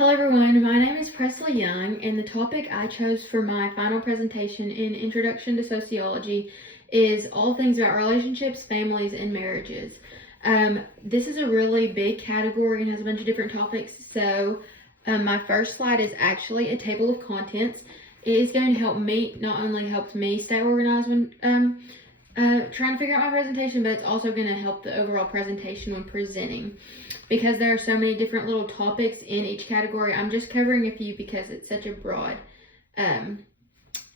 Hello everyone, my name is Presley Young, and the topic I chose for my final presentation in Introduction to Sociology is all things about relationships, families, and marriages. This is a really big category and has a bunch of different topics, so my first slide is actually a table of contents. It is going to help me, not only helps me stay organized when trying to figure out my presentation, but it's also going to help the overall presentation when presenting. Because there are so many different little topics in each category, I'm just covering a few because it's such a broad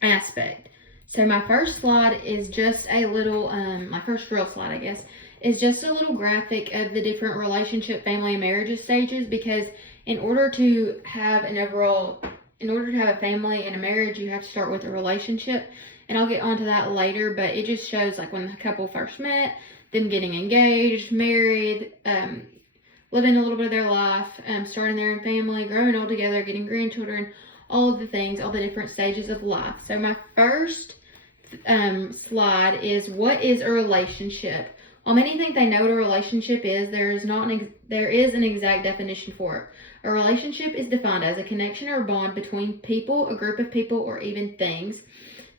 aspect. So my first slide is just a little, my first real slide, I guess, is just a little graphic of the different relationship, family, and marriage stages, because in order to have a family and a marriage, you have to start with a relationship. And I'll get onto that later, but it just shows like when the couple first met, them getting engaged, married, living a little bit of their life, starting their own family, growing old together, getting grandchildren, all of the things, all the different stages of life. So my first slide is, what is a relationship? While many think they know what a relationship is, there is an exact definition for it. A relationship is defined as a connection or bond between people, a group of people, or even things.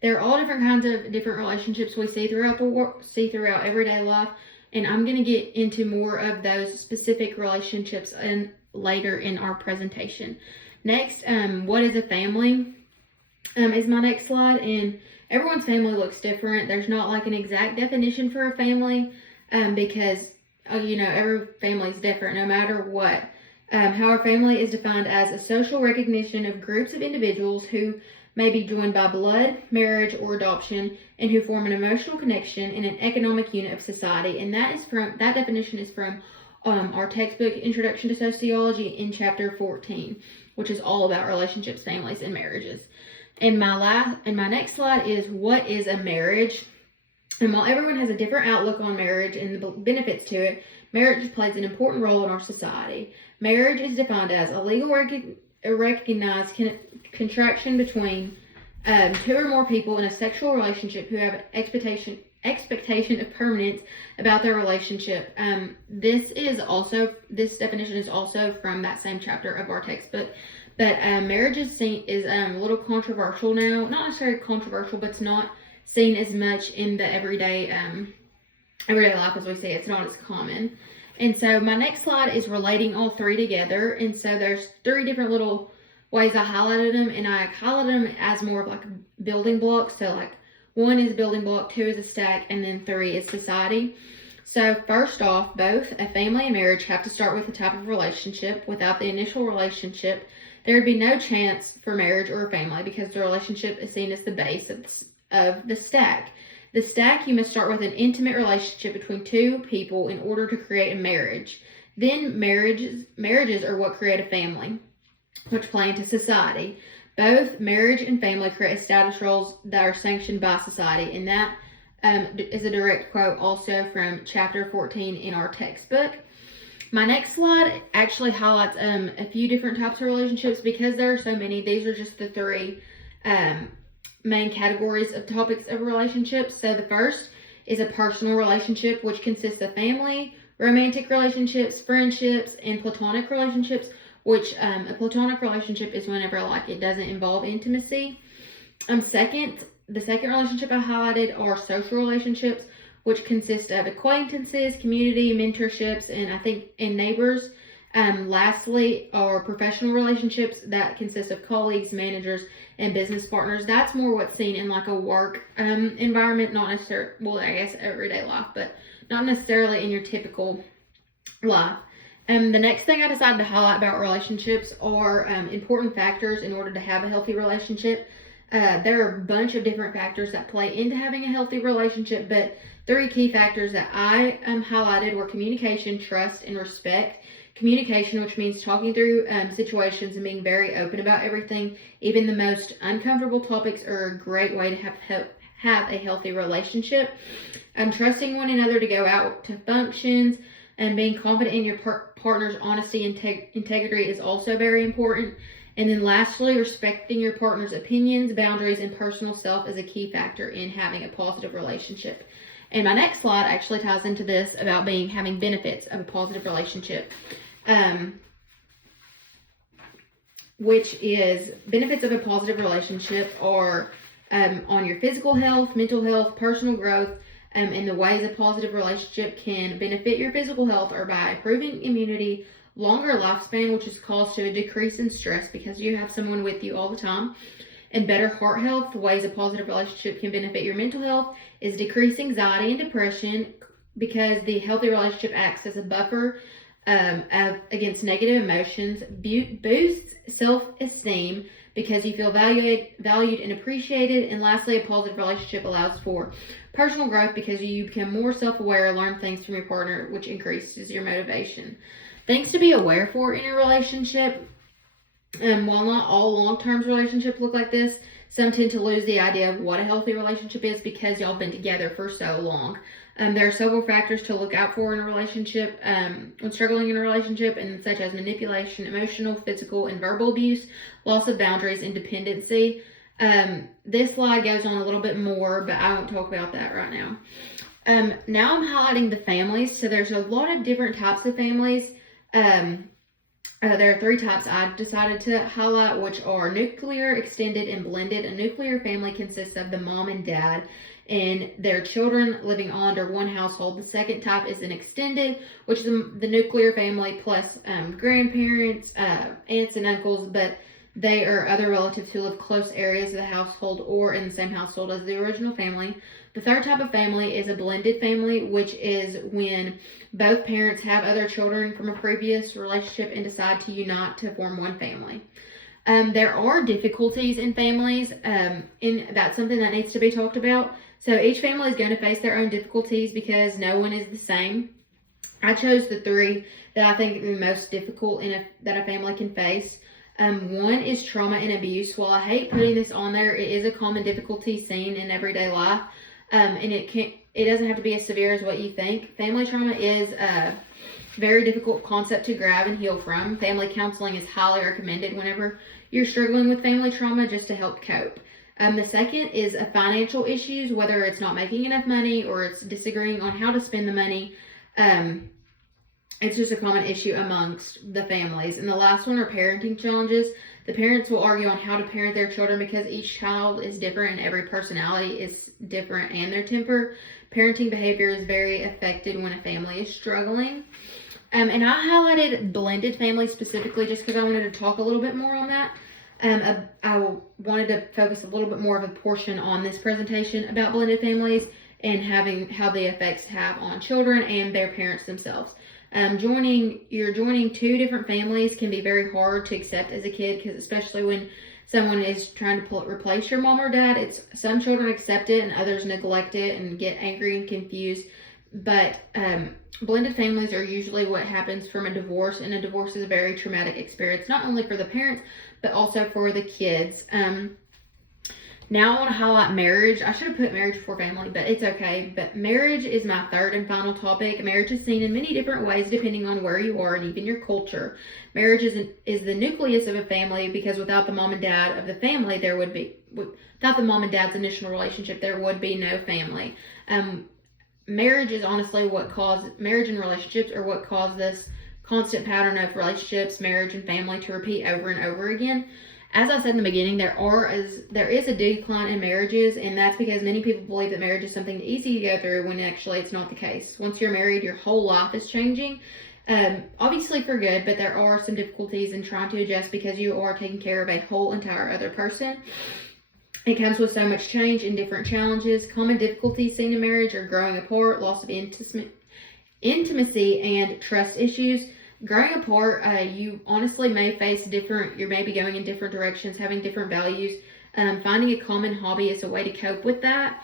There are all different kinds of different relationships we see throughout everyday life, and I'm going to get into more of those specific relationships later in our presentation. Next, what is a family? Is my next slide, and everyone's family looks different. There's not like an exact definition for a family, because every family is different no matter what. How a family is defined as a social recognition of groups of individuals who may be joined by blood, marriage, or adoption, and who form an emotional connection in an economic unit of society. And that definition is from our textbook, Introduction to Sociology, in chapter 14, which is all about relationships, families, and marriages. And my next slide is, what is a marriage? And while everyone has a different outlook on marriage and the benefits to it, marriage plays an important role in our society. Marriage is defined as a legal recognized contraction between two or more people in a sexual relationship who have an expectation of permanence about their relationship. This definition is also from that same chapter of our textbook. But marriage is a little controversial now. Not necessarily controversial, but it's not seen as much in the everyday life as we see. It's not as common. And so my next slide is relating all three together. And so there's three different little ways I highlighted them, and I highlighted them as more of like building blocks. So like 1 is a building block, 2 is a stack, and then 3 is society. So first off, both a family and marriage have to start with a type of relationship. Without the initial relationship, there would be no chance for marriage or a family, because the relationship is seen as the base of the stack. The stack, you must start with an intimate relationship between two people in order to create a marriage. Then marriages are what create a family, which play into society. Both marriage and family create status roles that are sanctioned by society, and that is a direct quote also from chapter 14 in our textbook. My next slide actually highlights a few different types of relationships, because there are so many. These are just the three main categories of topics of relationships. So the first is a personal relationship, which consists of family, romantic relationships, friendships, and platonic relationships, which a platonic relationship is whenever it doesn't involve intimacy. The second relationship I highlighted are social relationships, which consist of acquaintances, community, mentorships, and neighbors. Lastly are professional relationships that consist of colleagues, managers, and business partners. That's more what's seen in like a work environment, not necessarily, well, I guess everyday life, but not necessarily in your typical life. The next thing I decided to highlight about relationships are important factors in order to have a healthy relationship. There are a bunch of different factors that play into having a healthy relationship, but 3 key factors that I highlighted were communication, trust, and respect. Communication, which means talking through situations and being very open about everything. Even the most uncomfortable topics are a great way to have a healthy relationship. Trusting one another to go out to functions and being confident in your partner's honesty and integrity is also very important. And then lastly, respecting your partner's opinions, boundaries, and personal self is a key factor in having a positive relationship. And my next slide actually ties into this about having benefits of a positive relationship. which is benefits of a positive relationship are on your physical health, mental health, personal growth, and the ways a positive relationship can benefit your physical health are by improving immunity, longer lifespan, which is caused to a decrease in stress because you have someone with you all the time, and better heart health. The ways a positive relationship can benefit your mental health is decrease anxiety and depression because the healthy relationship acts as a buffer against negative emotions, boosts self-esteem because you feel valued and appreciated, and lastly, a positive relationship allows for personal growth because you become more self-aware, learn things from your partner, which increases your motivation. Things to be aware for in a relationship. While not all long-term relationships look like this, some tend to lose the idea of what a healthy relationship is because y'all been together for so long. There are several factors to look out for in a relationship when struggling in a relationship, and such as manipulation, emotional, physical, and verbal abuse, loss of boundaries, and dependency. This slide goes on a little bit more, but I won't talk about that right now. Now I'm highlighting the families. So there's a lot of different types of families. There are 3 types I decided to highlight, which are nuclear, extended, and blended. A nuclear family consists of the mom and dad and their children living all under one household. The second type is an extended, which is the nuclear family plus grandparents, aunts and uncles, but they are other relatives who live close areas of the household or in the same household as the original family. The third type of family is a blended family, which is when both parents have other children from a previous relationship and decide to unite to form one family. There are difficulties in families, and that's something that needs to be talked about. So each family is going to face their own difficulties because no one is the same. I chose the 3 that I think are the most difficult that a family can face. One is trauma and abuse. While I hate putting this on there, it is a common difficulty seen in everyday life, and it doesn't have to be as severe as what you think. Family trauma is a very difficult concept to grab and heal from. Family counseling is highly recommended whenever you're struggling with family trauma, just to help cope. The second is financial issues, whether it's not making enough money or it's disagreeing on how to spend the money. It's just a common issue amongst the families. And the last one are parenting challenges. The parents will argue on how to parent their children because each child is different and every personality is different, and their temper. Parenting behavior is very affected when a family is struggling. And I highlighted blended families specifically just because I wanted to talk a little bit more on that. I wanted to focus a little bit more of a portion on this presentation about blended families and how the effects have on children and their parents themselves. Joining 2 different families can be very hard to accept as a kid, because especially when someone is trying to replace your mom or dad, some children accept it and others neglect it and get angry and confused. But blended families are usually what happens from a divorce, and a divorce is a very traumatic experience, not only for the parents, but also for the kids. Now I want to highlight marriage. I should have put marriage before family, but it's okay. But marriage is my third and final topic. Marriage is seen in many different ways depending on where you are and even your culture. Marriage is the nucleus of a family, because without the mom and dad of the family, without the mom and dad's initial relationship, there would be no family. Marriage is honestly marriage and relationships are what cause this constant pattern of relationships, marriage, and family to repeat over and over again. As I said in the beginning, there is a decline in marriages, and that's because many people believe that marriage is something easy to go through when actually it's not the case. Once you're married, your whole life is changing, obviously for good, but there are some difficulties in trying to adjust because you are taking care of a whole entire other person. It comes with so much change and different challenges. Common difficulties seen in marriage are growing apart, loss of intimacy, and trust issues. Growing apart, you honestly may face you may be going in different directions, having different values. Finding a common hobby is a way to cope with that.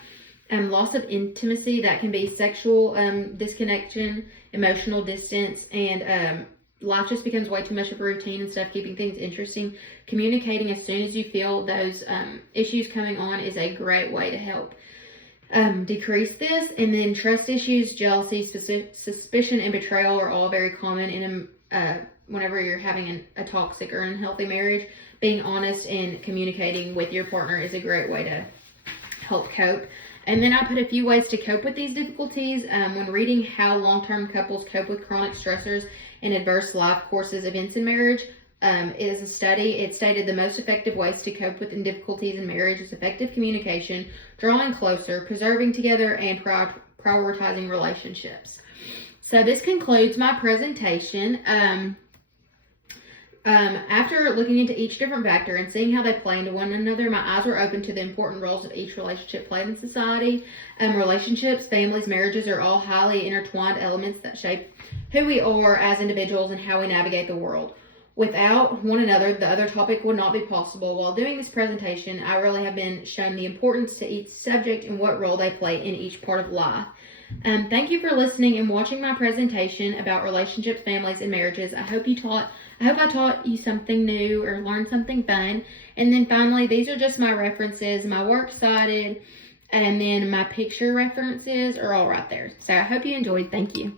Loss of intimacy, that can be sexual disconnection, emotional distance, and life just becomes way too much of a routine instead of keeping things interesting. Communicating as soon as you feel those issues coming on is a great way to help decrease this. And then trust issues, jealousy, suspicion, and betrayal are all very common in whenever you're having a toxic or unhealthy marriage. Being honest and communicating with your partner is a great way to help cope. And then I put a few ways to cope with these difficulties. When reading how long-term couples cope with chronic stressors and adverse life courses events in marriage, is a study. It stated the most effective ways to cope with difficulties in marriage is effective communication, drawing closer, preserving together, and prioritizing relationships. So this concludes my presentation. After looking into each different factor and seeing how they play into one another, my eyes were open to the important roles of each relationship played in society. Relationships, families, marriages are all highly intertwined elements that shape who we are as individuals and how we navigate the world. Without one another, the other topic would not be possible. While doing this presentation, I really have been shown the importance to each subject and what role they play in each part of life. Thank you for listening and watching my presentation about relationships, families, and marriages. I hope I taught you something new or learned something fun. And then finally, these are just my references, my works cited, and then my picture references are all right there. So I hope you enjoyed. Thank you.